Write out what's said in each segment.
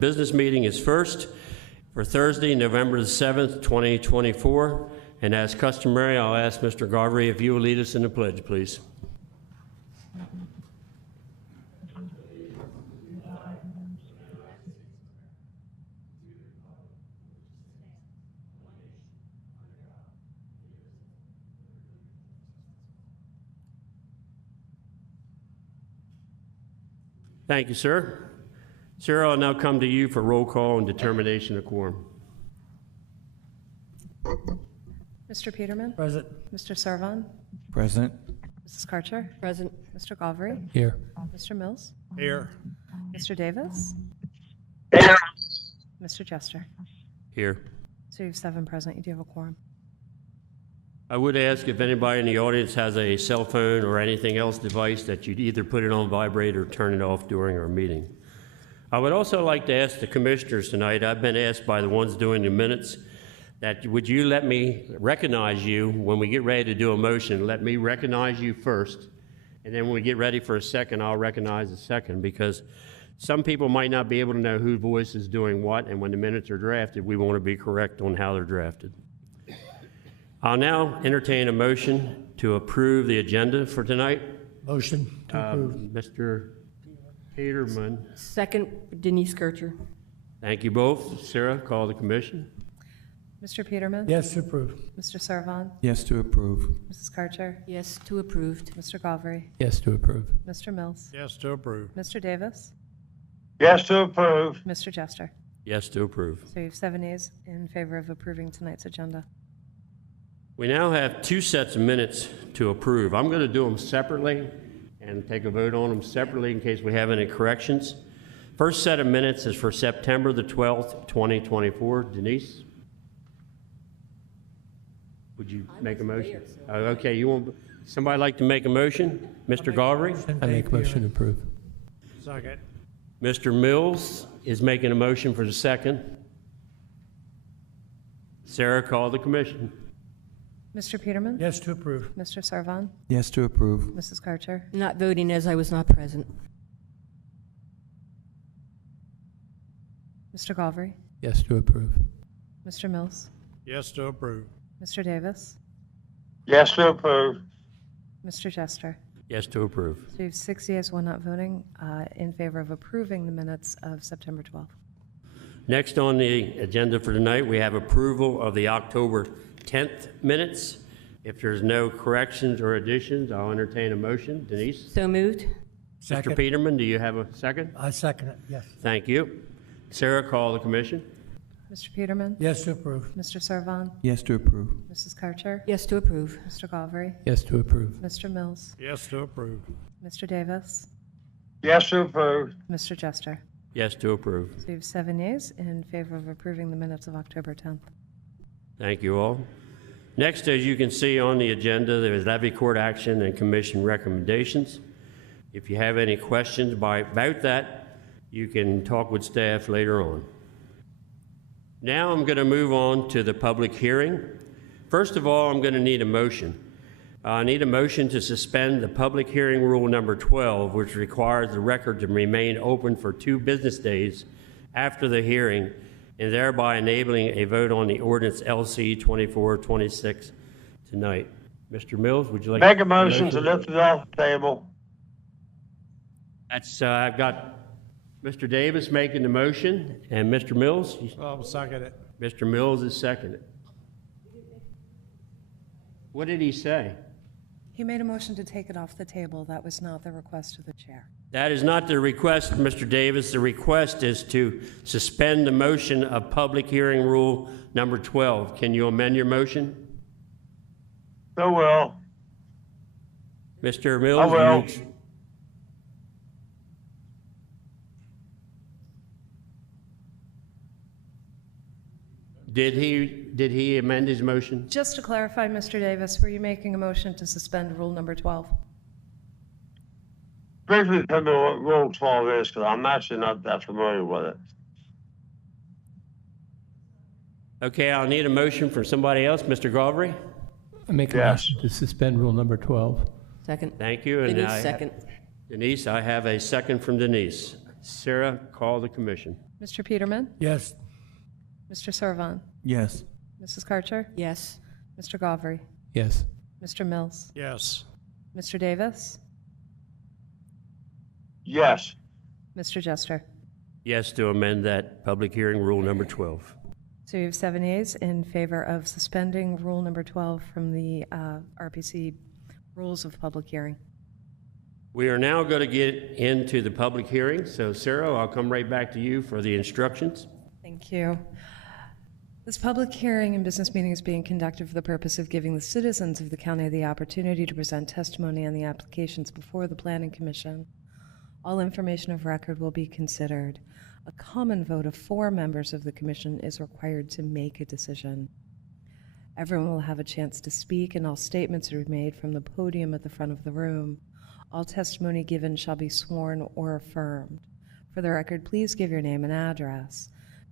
Business meeting is first for Thursday, November the 7th, 2024. And as customary, I'll ask Mr. Garvery if you will lead us in the pledge, please. Thank you, sir. Sir, I'll now come to you for roll call and determination of quorum. Mr. Peterman? Present. Mr. Servan? Present. Mrs. Karcher? Present. Mr. Galvery? Here. Mr. Mills? Here. Mr. Davis? Here. Mr. Jester? Here. So you have 7 present. You do have a quorum. I would ask if anybody in the audience has a cell phone or anything else device that you'd either put it on vibrate or turn it off during our meeting. I would also like to ask the commissioners tonight, I've been asked by the ones doing the minutes, that would you let me recognize you when we get ready to do a motion, let me recognize you first, and then when we get ready for a second, I'll recognize the second, because some people might not be able to know whose voice is doing what, and when the minutes are drafted, we want to be correct on how they're drafted. I'll now entertain a motion to approve the agenda for tonight. Motion to approve. Mr. Peterman. Second, Denise Kircher. Thank you both. Sarah, call the commission. Mr. Peterman? Yes, to approve. Mr. Servan? Yes to approve. Mrs. Karcher? Yes, to approved. Mr. Galvery? Yes to approve. Mr. Mills? Yes, to approve. Mr. Davis? Yes to approve. Mr. Jester? Yes to approve. So you have 7 yeas in favor of approving tonight's agenda. We now have 2 sets of minutes to approve. I'm going to do them separately and take a vote on them separately in case we have any corrections. First set of minutes is for September the 12th, 2024. Denise? Would you make a motion? Okay, you want somebody like to make a motion? Mr. Galvery? I make a motion to approve. Second. Mr. Mills is making a motion for the second. Sarah, call the commission. Mr. Peterman? Yes, to approve. Mr. Servan? Yes to approve. Mrs. Karcher? Not voting as I was not present. Mr. Galvery? Yes to approve. Mr. Mills? Yes, to approve. Mr. Davis? Yes to approve. Mr. Jester? Yes to approve. So you have 6 yeas, 1 not voting, in favor of approving the minutes of September 12th. Next on the agenda for tonight, we have approval of the October 10th minutes. If there's no corrections or additions, I'll entertain a motion. Denise? So moved. Second. Mr. Peterman, do you have a second? I second it, yes. Thank you. Sarah, call the commission. Mr. Peterman? Yes, to approve. Mr. Servan? Yes to approve. Mrs. Karcher? Yes, to approve. Mr. Galvery? Yes to approve. Mr. Mills? Yes, to approve. Mr. Davis? Yes to approve. Mr. Jester? Yes to approve. So you have 7 yeas in favor of approving the minutes of October 10th. Thank you all. Next, as you can see on the agenda, there is levy court action and commission recommendations. If you have any questions about that, you can talk with staff later on. Now I'm going to move on to the public hearing. First of all, I'm going to need a motion. I need a motion to suspend the public hearing rule number 12, which requires the record to remain open for 2 business days after the hearing, and thereby enabling a vote on the ordinance LC 2426 tonight. Mr. Mills, would you like Make a motion to lift it off the table. That's, I've got Mr. Davis making the motion, and Mr. Mills? I'll second it. Mr. Mills is seconded. What did he say? He made a motion to take it off the table. That was not the request of the chair. That is not the request, Mr. Davis. The request is to suspend the motion of public hearing rule number 12. Can you amend your motion? So will. Mr. Mills? I will. Did he amend his motion? Just to clarify, Mr. Davis, were you making a motion to suspend rule number 12? Briefly tell me what Rule 12 is, because I'm actually not that familiar with it. Okay, I'll need a motion from somebody else. Mr. Galvery? I make a Yes. motion to suspend rule number 12. Second. Thank you. And Denise, second. Denise, I have a second from Denise. Sarah, call the commission. Mr. Peterman? Yes. Mr. Servon? Yes. Mrs. Karcher? Yes. Mr. Galvary? Yes. Mr. Mills? Yes. Mr. Davis? Yes. Mr. Jester? Yes to amend that public hearing rule number 12. So you have 7 yeas in favor of suspending Rule number 12 from the RPC Rules of Public Hearing. We are now going to get into the public hearing. So Sarah, I'll come right back to you for the instructions. Thank you. This public hearing and business meeting is being conducted for the purpose of giving the citizens of the county the opportunity to present testimony on the applications before the Planning Commission. All information of record will be considered. A common vote of 4 members of the commission is required to make a decision. Everyone will have a chance to speak, and all statements are made from the podium at the front of the room. All testimony given shall be sworn or affirmed. For the record, please give your name and address.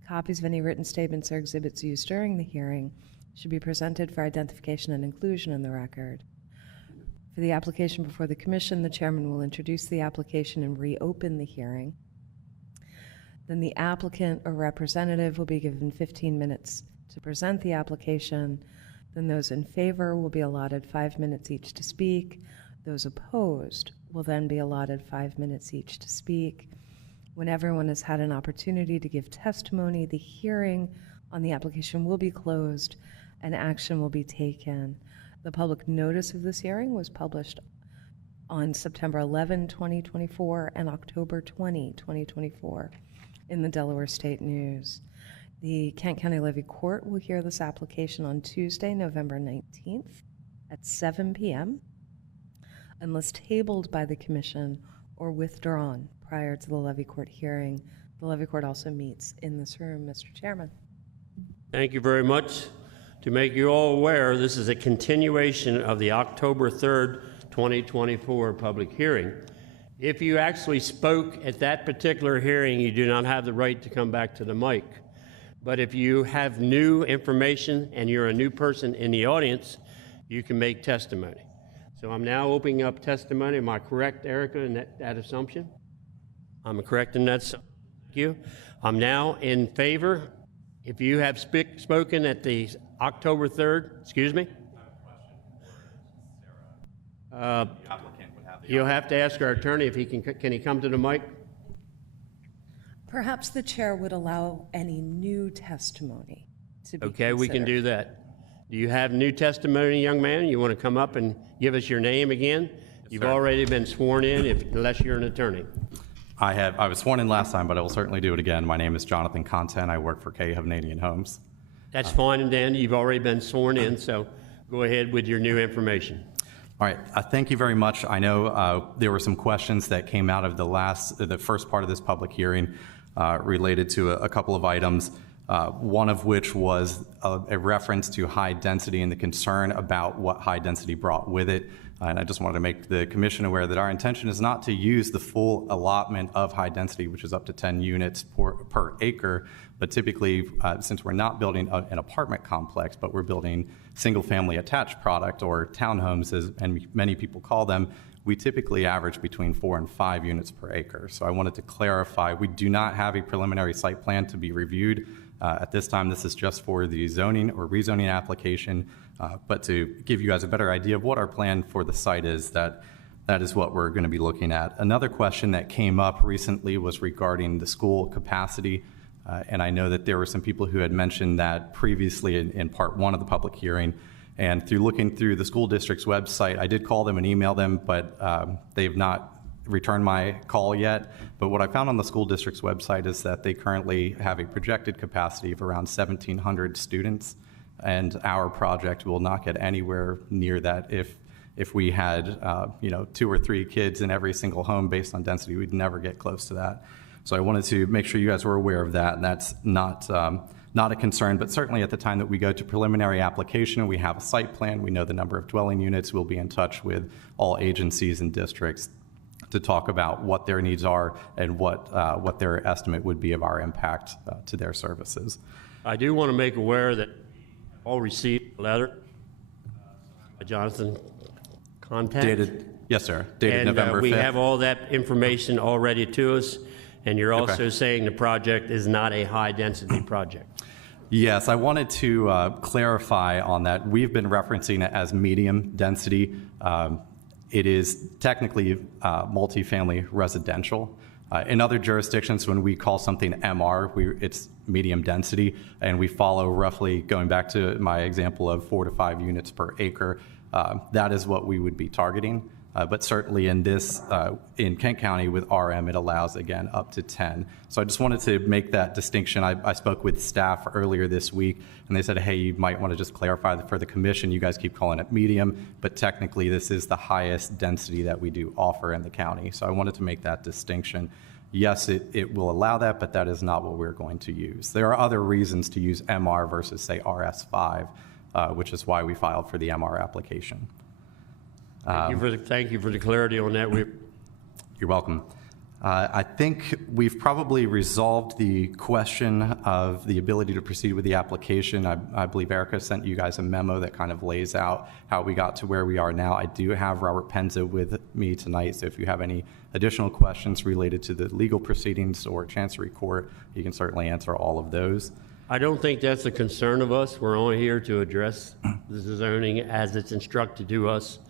Copies of any written statements or exhibits used during the hearing should be presented for identification and inclusion in the record. For the application before the commission, the chairman will introduce the application and reopen the hearing. Then the applicant or representative will be given 15 minutes to present the application. Then those in favor will be allotted 5 minutes each to speak. Those opposed will then be allotted 5 minutes each to speak. When everyone has had an opportunity to give testimony, the hearing on the application will be closed and action will be taken. The public notice of this hearing was published on September 11, 2024 and October 20, 2024 in the Delaware State News. The Kent County Levy Court will hear this application on Tuesday, November 19th at 7 p.m. unless tabled by the commission or withdrawn prior to the Levy Court hearing. The Levy Court also meets in this room, Mr. Chairman. Thank you very much. To make you all aware, this is a continuation of the October 3rd, 2024 public hearing. If you actually spoke at that particular hearing, you do not have the right to come back to the mic. But if you have new information and you're a new person in the audience, you can make testimony. So I'm now opening up testimony. Am I correct, Erica, in that assumption? I'm correct in that. Thank you. I'm now in favor. If you have spoken at the October 3rd, excuse me? You'll have to ask our attorney if he can he come to the mic? Perhaps the chair would allow any new testimony to be Okay, we can considered. do that. Do you have new testimony, young man? You want to come up and give us your name again? You've already been sworn in, unless you're an attorney. I was sworn in last time, but I will certainly do it again. My name is Jonathan Content. I work for K. Hovnanian Homes. That's fine and dandy. You've already been sworn in, so go ahead with your new information. All right, thank you very much. I know there were some questions that came out of the first part of this public hearing related to a couple of items, one of which was a reference to high density and the concern about what high density brought with it. And I just wanted to make the commission aware that our intention is not to use the full allotment of high density, which is up to 10 units per acre, but typically, since we're not building an apartment complex, but we're building single-family attached product, or townhomes, as and many people call them, we typically average between 4 and 5 units per acre. So I wanted to clarify, we do not have a preliminary site plan to be reviewed. At this time, this is just for the zoning or rezoning application, but to give you guys a better idea of what our plan for the site is, that is what we're going to be looking at. Another question that came up recently was regarding the school capacity, and I know that there were some people who had mentioned that previously in part one of the public hearing, and through looking through the school district's website, I did call them and email them, but they've not returned my call yet. But what I found on the school district's website is that they currently have a projected capacity of around 1,700 students, and our project will not get anywhere near that. If we had 2 or 3 kids in every single home based on density, we'd never get close to that. So I wanted to make sure you guys were aware of that, and that's not a concern, but certainly at the time that we go to preliminary application, we have a site plan, we know the number of dwelling units, we'll be in touch with all agencies and districts to talk about what their needs are and what their estimate would be of our impact to their services. I do want to make aware that all received a letter by Jonathan Contact. Yes, sir. Dated And November 5th. we have all that information already to us. And you're also saying the project is not a high-density project. Yes, I wanted to clarify on that. We've been referencing it as medium density. It is technically multifamily residential. In other jurisdictions, when we call something MR, it's medium density, and we follow roughly, going back to my example of 4 to 5 units per acre, that is what we would be targeting. But certainly in this, in Kent County with RM, it allows, again, up to 10. So I just wanted to make that distinction. I spoke with staff earlier this week, and they said, hey, you might want to just clarify that for the commission. You guys keep calling it medium, but technically this is the highest density that we do offer in the county. So I wanted to make that distinction. Yes, it will allow that, but that is not what we're going to use. There are other reasons to use MR versus, say, RS5, which is why we filed for the MR application. Thank you for the clarity on that. You're welcome. I think we've probably resolved the question of the ability to proceed with the application. I believe Erica sent you guys a memo that kind of lays out how we got to where we are now. I do have Robert Penza with me tonight, so if you have any additional questions related to the legal proceedings or Chancery Court, you can certainly answer all of those. I don't think that's a concern of us. We're only here to address the zoning as it's instructed to us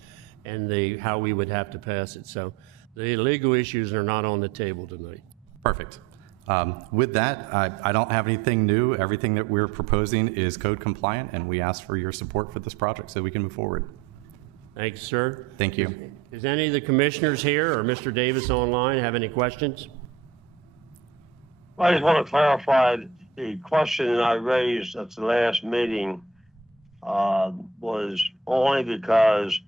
and how we would have to pass it. So the legal issues are not on the table tonight. Perfect. With that, I don't have anything new. Everything that we're proposing is code compliant, and we ask for your support for this project so we can move forward. Thank you, sir. Thank you. Does any of the commissioners here or Mr. Davis online have any questions? I just want to clarify the question that I raised at the last meeting was only because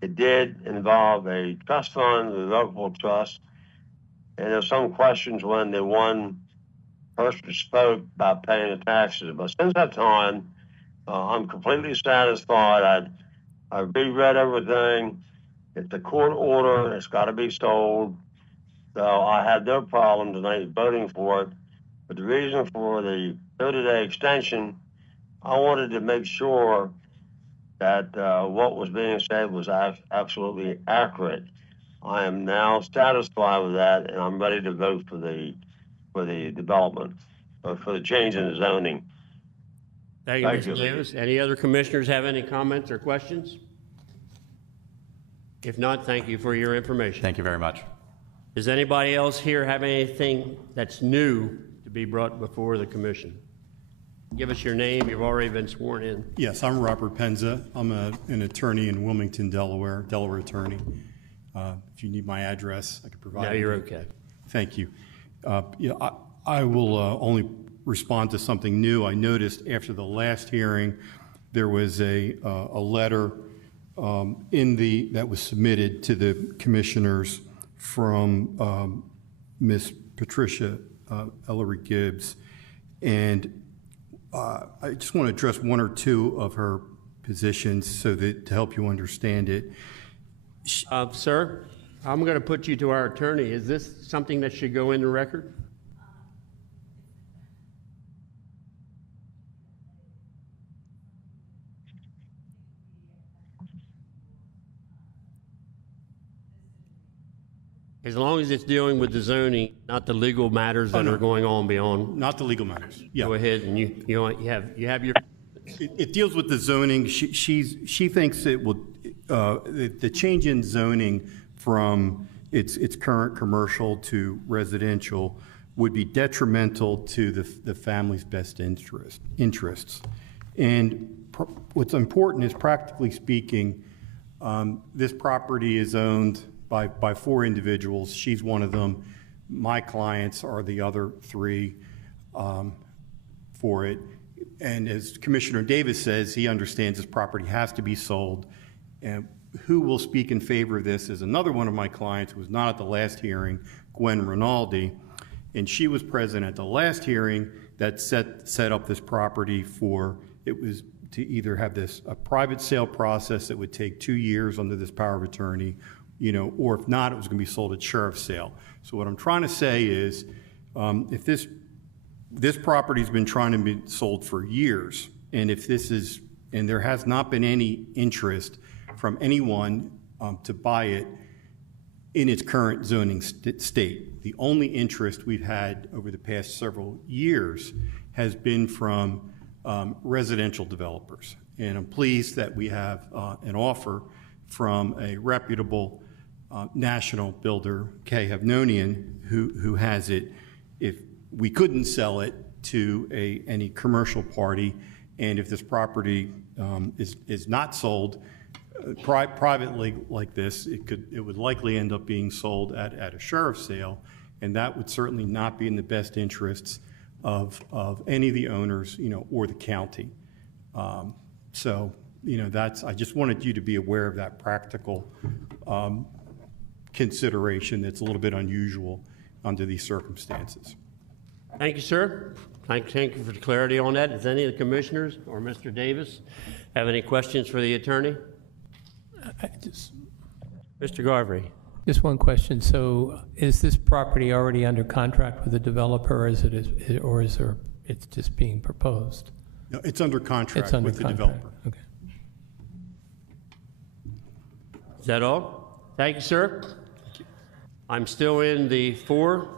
it did involve a trust fund, a local trust, and there's some questions when the one person spoke about paying the taxes. But since that time, I'm completely satisfied. I reread everything. It's a court order. It's got to be sold. So I had no problem tonight voting for it. But the reason for the 30-day extension, I wanted to make sure that what was being said was absolutely accurate. I am now satisfied with that, and I'm ready to vote for the development, or for the change in the zoning. Thank you, Thank Mr. you. Davis. Any other commissioners have any comments or questions? If not, thank you for your information. Thank you very much. Does anybody else here have anything that's new to be brought before the commission? Give us your name. You've already been sworn in. Yes, I'm Robert Penza. I'm an attorney in Wilmington, Delaware attorney. If you need my address, I can provide it. No, you're okay. Thank you. I will only respond to something new. I noticed after the last hearing, there was a letter that was submitted to the commissioners from Ms. Patricia Ellery Gibbs, and I just want to address one or two of her positions so that to help you understand it. Sir, I'm going to put you to our attorney. Is this something that should go in the record? As long as it's dealing with the zoning, not the legal matters that are going on beyond. Not the legal matters. Yeah. Go ahead, and you have your. It deals with the zoning. She thinks it will the change in zoning from its current commercial to residential would be detrimental to the family's best interests. And what's important is, practically speaking, this property is owned by 4 individuals. She's one of them. My clients are the other 3 for it. And as Commissioner Davis says, he understands this property has to be sold. And who will speak in favor of this is another one of my clients who was not at the last hearing, Gwen Rinaldi. And she was present at the last hearing that set up this property for, it was to either have a private sale process that would take 2 years under this power of attorney, or if not, it was going to be sold at sheriff's sale. So what I'm trying to say is, if this property's been trying to be sold for years, and and there has not been any interest from anyone to buy it, in its current zoning state. The only interest we've had over the past several years has been from residential developers. And I'm pleased that we have an offer from a reputable national builder, Kay Havnonian, who has it. If we couldn't sell it to any commercial party, and if this property is not sold privately like this, it would likely end up being sold at a sheriff's sale, and that would certainly not be in the best interests of any of the owners, or the county. So, I just wanted you to be aware of that practical consideration that's a little bit unusual under these circumstances. Thank you, sir. Thank you for the clarity on that. Does any of the commissioners or Mr. Davis have any questions for the attorney? Mr. Garvery. Just one question. So is this property already under contract with the developer, or it's just being proposed? No, it's under contract It's under with the contract. developer. Okay. Is that all? Thank you, sir. I'm still in the 4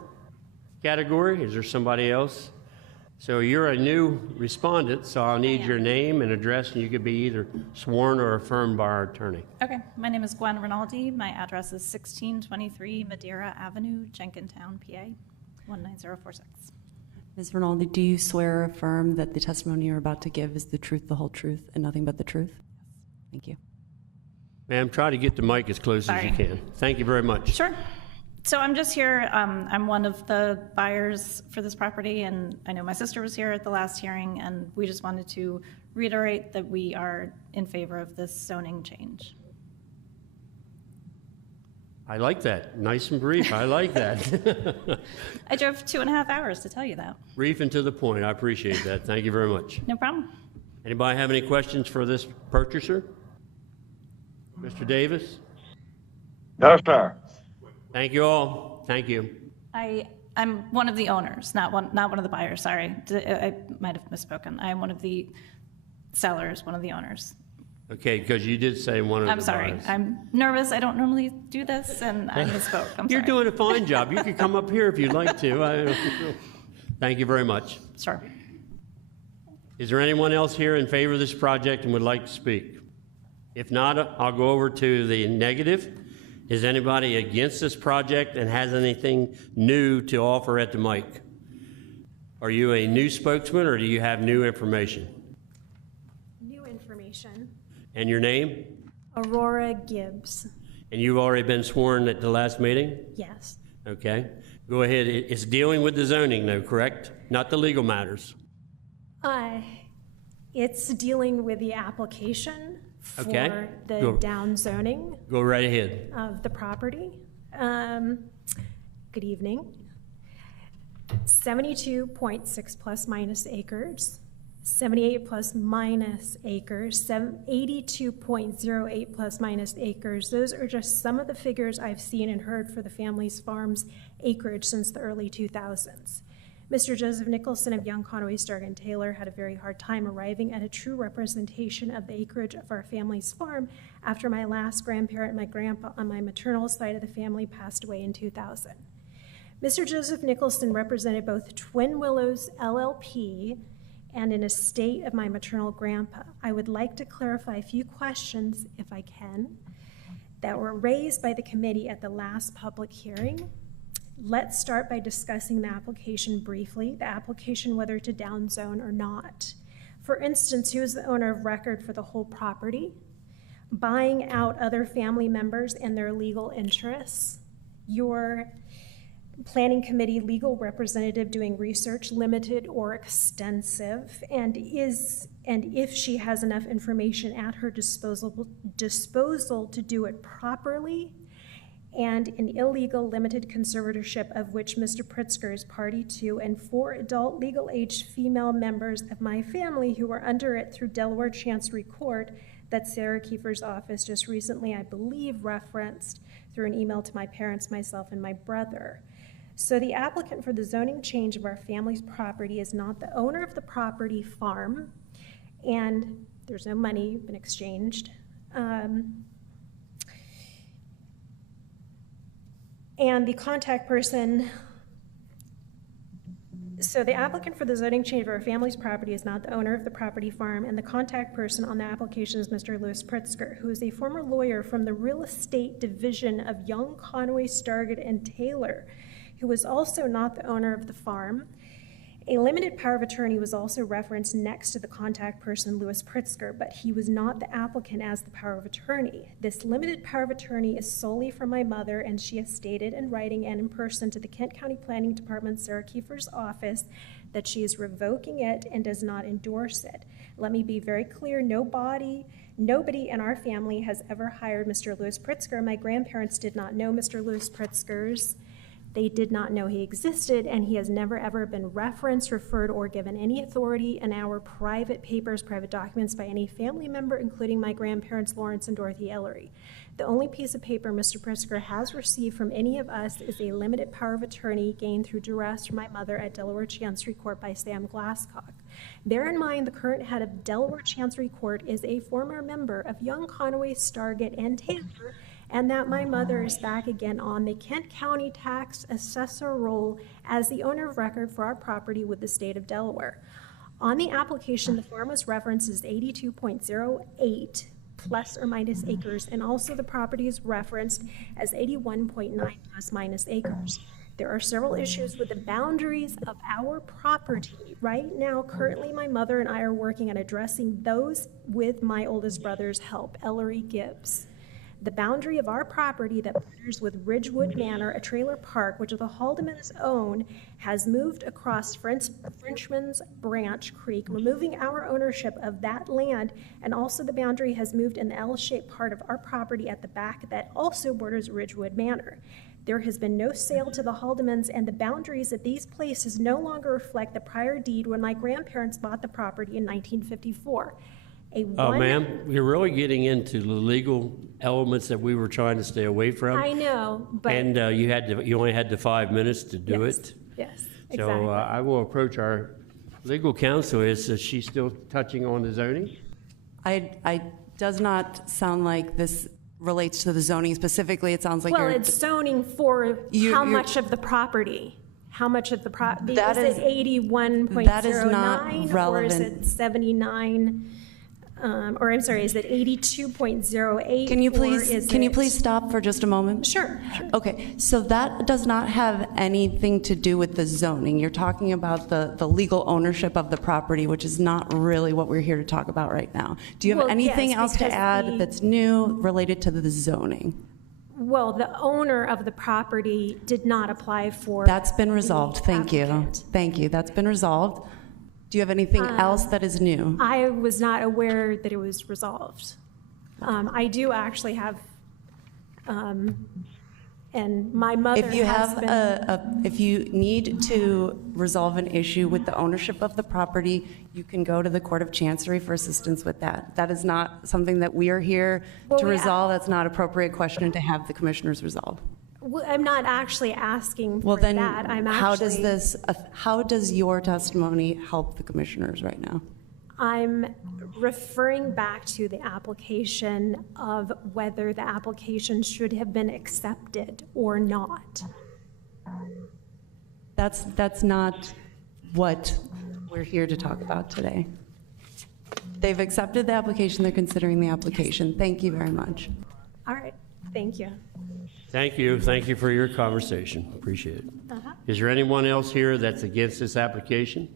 category. Is there somebody else? So you're a new respondent, so I'll need your name and address, and you could be either sworn or affirmed by our attorney. Okay, my name is Gwen Rinaldi. My address is 1623 Madeira Avenue, Jenkintown, PA, 19046. Ms. Rinaldi, do you swear or affirm that the testimony you're about to give is the truth, the whole truth, and nothing but the truth? Thank you. Ma'am, try to get the mic as close as you Sorry. can. Thank you very much. Sure. So I'm just here, I'm one of the buyers for this property, and I know my sister was here at the last hearing, and we just wanted to reiterate that we are in favor of this zoning change. I like that. Nice and brief. I like that. I drove 2.5 hours to tell you that. Brief and to the point. I appreciate that. Thank you very much. No problem. Anybody have any questions for this purchaser? Mr. Davis? No, sir. Thank you all. Thank you. I'm one of the owners, not one of the buyers, sorry. I might have misspoken. I am one of the sellers, one of the owners. Okay, because you did say one of the I'm sorry. buyers. I'm nervous. I don't normally do this, and I misspoke. I'm You're sorry. doing a fine job. You could come up here if you'd like to. Thank you very much. Sure. Is there anyone else here in favor of this project and would like to speak? If not, I'll go over to the negative. Is anybody against this project and has anything new to offer at the mic? Are you a new spokesman or do you have new information? New information. And your name? Aurora Gibbs. And you've already been sworn at the last meeting? Yes. Okay. Go ahead. It's dealing with the zoning though, correct? Not the legal matters. It's dealing with the application for Okay. the Go. downzoning Go right ahead. of the property. Good evening. 72.6 plus minus acres, 78 plus minus acres, 82.08 plus minus acres. Those are just some of the figures I've seen and heard for the family's farm's acreage since the early 2000s. Mr. Joseph Nicholson of Young, Conway, Stark, and Taylor had a very hard time arriving at a true representation of the acreage of our family's farm after my last grandparent, my grandpa on my maternal side of the family, passed away in 2000. Mr. Joseph Nicholson represented both Twin Willows LLP and an estate of my maternal grandpa. I would like to clarify a few questions, if I can, that were raised by the committee at the last public hearing. Let's start by discussing the application briefly, the application whether to downzone or not. For instance, who is the owner of record for the whole property? Buying out other family members and their legal interests? Your planning committee legal representative doing research, limited or extensive, and if she has enough information at her disposal to do it properly, and an illegal limited conservatorship of which Mr. Pritzker is party to, and 4 adult legal-aged female members of my family who are under it through Delaware Chancery Court that Sarah Kiefer's office just recently, I believe, referenced through an email to my parents, myself, and my brother. So the applicant for the zoning change of our family's property is not the owner of the property farm, and there's no money been exchanged. And the contact person, so the applicant for the zoning change of our family's property is not the owner of the property farm, and the contact person on the application is Mr. Louis Pritzker, who is a former lawyer from the real estate division of Young, Conway, Stargate, and Taylor, who is also not the owner of the farm. A limited power of attorney was also referenced next to the contact person, Louis Pritzker, but he was not the applicant as the power of attorney. This limited power of attorney is solely from my mother, and she has stated in writing and in person to the Kent County Planning Department, Sarah Kiefer's office, that she is revoking it and does not endorse it. Let me be very clear, nobody in our family has ever hired Mr. Louis Pritzker. My grandparents did not know Mr. Louis Pritzker's. They did not know he existed, and he has never ever been referenced, referred, or given any authority in our private papers, private documents by any family member, including my grandparents, Lawrence and Dorothy Ellery. The only piece of paper Mr. Pritzker has received from any of us is a limited power of attorney gained through duress from my mother at Delaware Chancery Court by Sam Glasscock. Bear in mind, the current head of Delaware Chancery Court is a former member of Young, Conway, Stargate, and Taylor, and that my mother is back again on the Kent County tax assessor roll as the owner of record for our property with the state of Delaware. On the application, the farm was referenced as 82.08 plus or minus acres, and also the property is referenced as 81.9 plus minus acres. There are several issues with the boundaries of our property. Right now, currently, my mother and I are working on addressing those with my oldest brother's help, Ellery Gibbs. The boundary of our property that borders with Ridgewood Manor, a trailer park, which the Haldemans own, has moved across Frenchman's Branch Creek, removing our ownership of that land, and also the boundary has moved in the L-shaped part of our property at the back that also borders Ridgewood Manor. There has been no sale to the Haldemans, and the boundaries at these places no longer reflect the prior deed when my grandparents bought the property in 1954. Ma'am, you're really getting into the legal elements that we were trying to stay away from. I know, but... And you only had the 5 minutes to do it. Yes, exactly. So I will approach our legal counsel. Is she still touching on the zoning? I does not sound like this relates to the zoning specifically. It sounds like well, it's zoning for how much of the property? How much of the property? Is it 81.09? That is not relevant. Or is it 79? Or I'm sorry, is it 82.08? Can you please stop for just a moment? Sure. Okay, so that does not have anything to do with the zoning. You're talking about the legal ownership of the property, which is not really what we're here to talk about right now. Do you have anything else to add that's new related to the zoning? Well, the owner of the property did not apply for... That's been resolved, thank you. Thank you, that's been resolved. Do you have anything else that is new? I was not aware that it was resolved. I do actually have, and my mother if you need to resolve an issue with the ownership of the property, you can go to the Court of Chancery for assistance with that. That is not something that we are here to resolve. That's not an appropriate question to have the commissioners resolve. Well, I'm not actually asking for well, then that. I'm how actually, how does your testimony help the commissioners right now? I'm referring back to the application of whether the application should have been accepted or not. That's not what we're here to talk about today. They've accepted the application. They're considering the application. Thank you very much. All right. Thank you. Thank you. Thank you for your conversation. Appreciate it. Is there anyone else here that's against this application?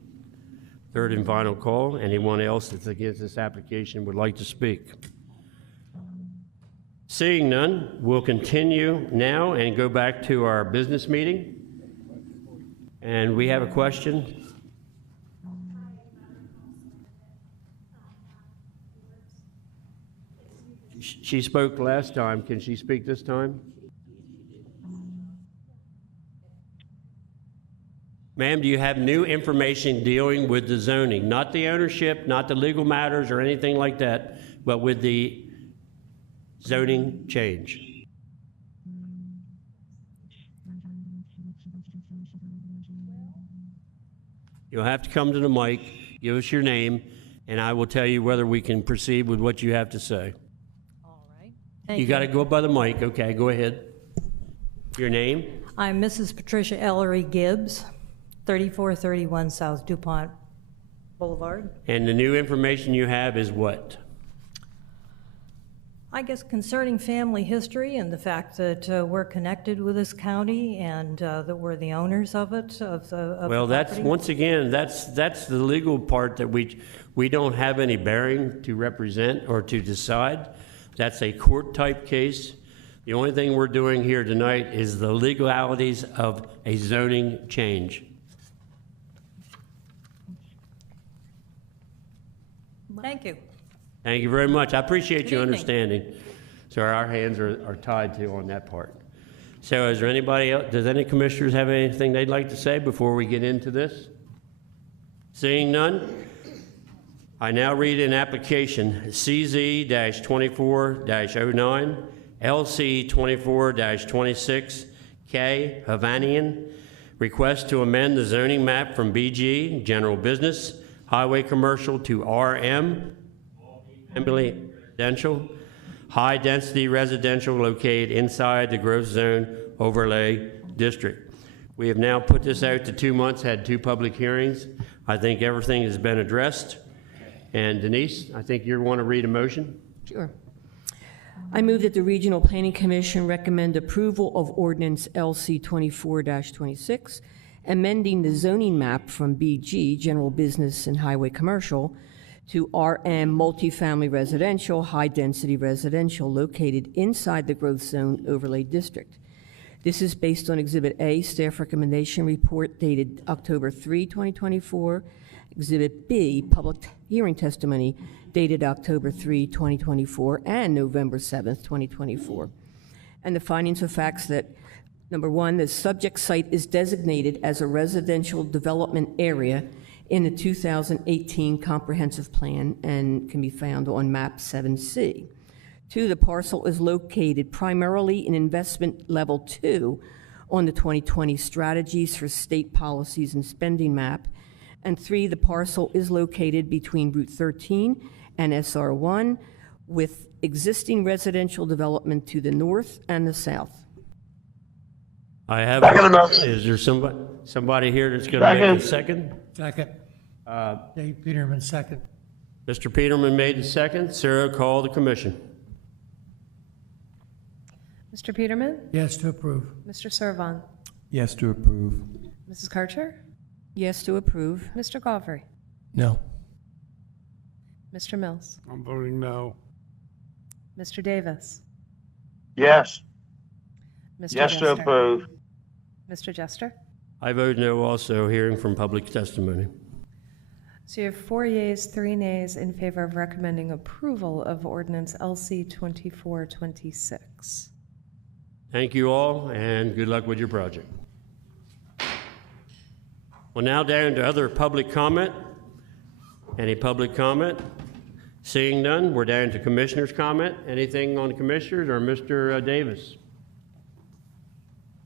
Third and final call. Anyone else that's against this application would like to speak? Seeing none, we'll continue now and go back to our business meeting. And we have a question. She spoke last time. Can she speak this time? Ma'am, do you have new information dealing with the zoning? Not the ownership, not the legal matters or anything like that, but with the zoning change? You'll have to come to the mic, give us your name, and I will tell you whether we can proceed with what you have to say. All right. You got to go by the mic. Okay, go ahead. Your name? I'm Mrs. Patricia Ellery Gibbs, 3431 South DuPont Boulevard. And the new information you have is what? I guess concerning family history and the fact that we're connected with this county and that we're the owners of it, of the Well, that's, property. once again, that's the legal part that we don't have any bearing to represent or to decide. That's a court-type case. The only thing we're doing here tonight is the legalities of a zoning change. Thank you. Thank you very much. I appreciate Good you evening. understanding. So our hands are tied to on that part. So is there anybody else, does any commissioners have anything they'd like to say before we get into this? Seeing none, I now read an application CZ-24-09, LC-24-26, K. Havanian, request to amend the zoning map from BG, General Business, Highway Commercial to RM, Residential, high-density residential located inside the growth zone overlay district. We have now put this out to 2 months, had 2 public hearings. I think everything has been addressed. And Denise, I think you want to read a motion? Sure. I move that the Regional Planning Commission recommend approval of ordinance LC 24-26, amending the zoning map from BG, General Business and Highway Commercial, to RM, Multifamily Residential, High-Density Residential, located inside the Growth Zone Overlay District. This is based on Exhibit A, Staff Recommendation Report dated October 3, 2024, Exhibit B, Public Hearing Testimony dated October 3, 2024, and November 7, 2024. And the findings of facts that, number 1, the subject site is designated as a residential development area in the 2018 Comprehensive Plan and can be found on Map 7C. 2, the parcel is located primarily in Investment Level 2 on the 2020 Strategies for State Policies and Spending Map. And 3, the parcel is located between Route 13 and SR1 with existing residential development to the north and the south. I have, Second motion. is there somebody here that's going to make a second? Second. Dave Peterman, second. Mr. Peterman made the second. Sarah, call the commission. Mr. Peterman? Yes to approve. Mr. Servon? Yes to approve. Mrs. Karcher? Yes to approve. Mr. Galvry? No. Mr. Mills? I'm voting no. Mr. Davis? Yes. Mr. Yes to Jester? approve. Mr. Jester? I vote no also, hearing from public testimony. So you have 4 yeas, 3 nays in favor of recommending approval of ordinance LC 2426. Thank you all, and good luck with your project. Well, now down to other public comment. Any public comment? Seeing none, we're down to commissioners' comment. Anything on commissioners or Mr. Davis?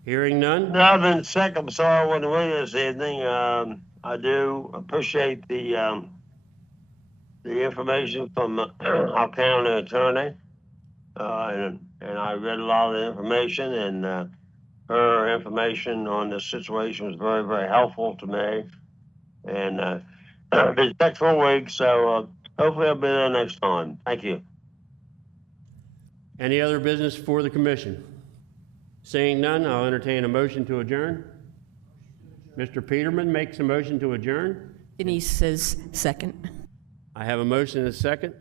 Hearing none? No, I've been sick. I'm sorry I wasn't with you this evening. I do appreciate the information from our county attorney. And I read a lot of the information, and her information on this situation was very, very helpful to me. And I've been sick for a week, so hopefully I'll be there next time. Thank you. Any other business for the commission? Seeing none, I'll entertain a motion to adjourn. Mr. Peterman makes a motion to adjourn. Denise says second. I have a motion and a second.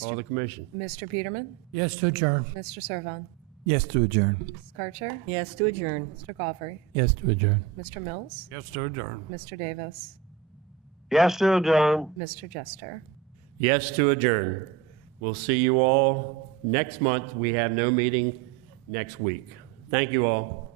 Call the commission. Mr. Peterman? Yes to adjourn. Mr. Servon? Yes to adjourn. Mrs. Karcher? Yes to adjourn. Mr. Galvry? Yes to adjourn. Mr. Mills? Yes to adjourn. Mr. Davis? Yes to adjourn. Mr. Jester? Yes to adjourn. We'll see you all next month. We have no meeting next week. Thank you all.